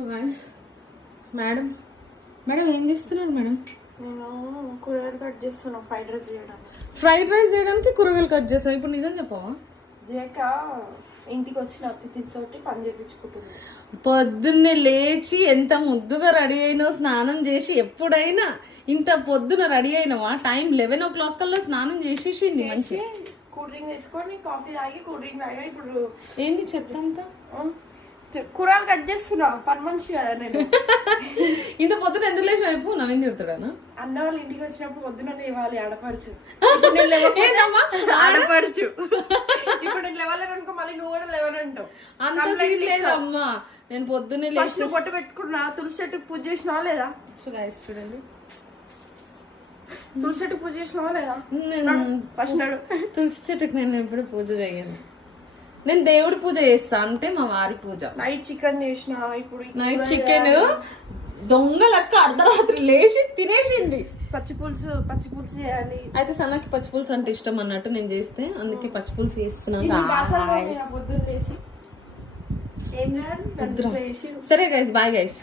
So guys madam ఏం చేస్తున్నారు madam? నేను కూరగాయలు కట్ చేస్తున్నా ఫ్రైడ్ రైస్ చేయడానికి కూరగాయలు కట్ చేస్తాను. ఇప్పుడు నిజం చెప్పవా? జేక ఇంటికి వచ్చిన అతిథితోటి పని చేయించుకుంటుంది. పొద్దున్నే లేచి ఎంత ముద్దుగా రెడీ అయినావు, స్నానం చేసి. ఎప్పుడైనా ఇంత పొద్దున రెడీ అయినావా? టైం 11 o'clock కల్లా స్నానం చేసేసింది. మంచి కూల్ డ్రింక్ తెచ్చుకొని కాఫీ తాగి కూల్ డ్రింక్ తాగినా. ఇప్పుడు ఏంటి చెత్త అంతా? కూరగాయలు కట్ చేస్తున్నా, పని మనిషి కదా నేను. ఇంత పొద్దున ఎందుకు లేచి వైపు నవీన్ తిడతాడా? అన్న వాళ్ళ ఇంటికి వచ్చినప్పుడు పొద్దున లేవాలి ఆడపరచు. ఇప్పుడు నేను లేవాలనుకో మళ్ళీ నువ్వు కూడా లేవనంటావు. అంత సీన్ లేదమ్మా. నేను పొద్దున్నే లేచి బొట్టు పెట్టుకున్నా, తులసి చెట్టుకు పూజ చేసినా లేదా? చూడండి, తులసి చెట్టుకు పూజ చేసినావా లేదా? ఫస్ట్ నాడు తులసి చెట్టుకు నేను ఎప్పుడు పూజ చేయను. నేను దేవుడి పూజ చేస్తా, అంటే మా వారి పూజ. నైట్ చికెన్ చేసిన. ఇప్పుడు నైట్ చికెన్ దొంగలక్క అర్ధరాత్రి లేచి తినేసింది. పచ్చి పులుసు చేయాలి. అయితే సన్నకి పచ్చి పులుసు అంటే ఇష్టం అన్నట్టు నేను చేస్తే, అందుకే పచ్చి పులుసు చేస్తున్నాను. పొద్దున్న లేసి ఏం చేయాలి? సరే గైస్, బాయ్ గైస్.